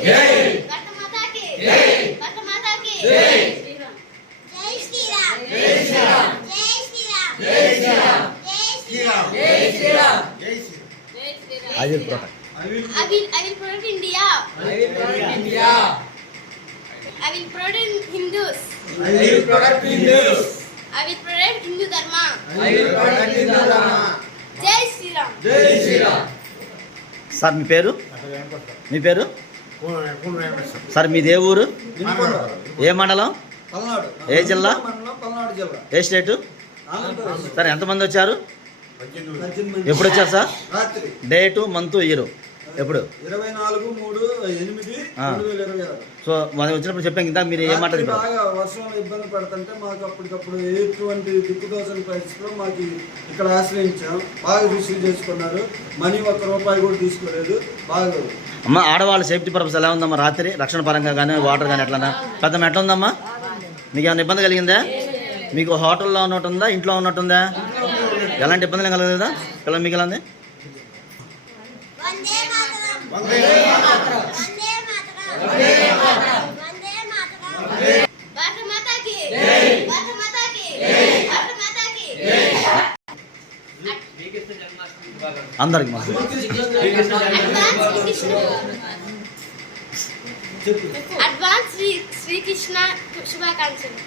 I will protect. I will protect India. I will protect Hindus. I will protect Hindus. I will protect Hindu Dharma. I will protect Hindu Dharma. Jai Shri Ram. Jai Shri Ram. Sir మీ పేరు? మీ పేరు? Sir మీది ఏ ఊరు? ఏ మండలం? పల్నాడు. ఏ జిల్లా? పల్నాడు జిల్లా. ఏ స్టేటు? Andhra Pradesh. Sir ఎంతమంది వచ్చారు? 18 ఎప్పుడు వచ్చారు సార్? రాత్రి డేటు మంత్ ఇయర్ ఎప్పుడు? 24/3/8/2026. సో మనం వచ్చినప్పుడు చెప్పాం ఇంత మీరు ఏం రాత్రి మాట్లాడారు? బాగా వర్షం ఇబ్బంది పడుతుంటే మాకు అప్పటికప్పుడు ఎటువంటి దిక్కుదోచని పరిస్థితిలో మాకు ఇక్కడ ఆశ్రయించాం. బాగా రిసీవ్ చేసుకున్నారు. మనీ ₹1 కూడా తీసుకోలేదు. బాగా అమ్మ ఆడవాళ్ళ సేఫ్టీ పర్పస్ ఎలా ఉందమ్మా? రాత్రి రక్షణ పరంగా కానీ వాటర్ కానీ ఎట్లా పెద్ద ఎట్లా ఉందమ్మా? మీకు ఏమైనా ఇబ్బంది కలిగిందా? మీకు హోటల్లో ఉన్నట్టు ఉందా, ఇంట్లో ఉన్నట్టుందా? ఎలాంటి ఇబ్బందులు కలగలేదా పిల్లలు మీకు ఎలా ఉంది? Vande Mataram. Vande Mataram. Vande Mataram. Vande Mataram. Vande Mataram. Bharat Mata ki jai. Bharat Mata ki jai. Bharat Mata ki jai. అందరికి మాకు Advance Sri Krishna శుభాకాంక్షలు.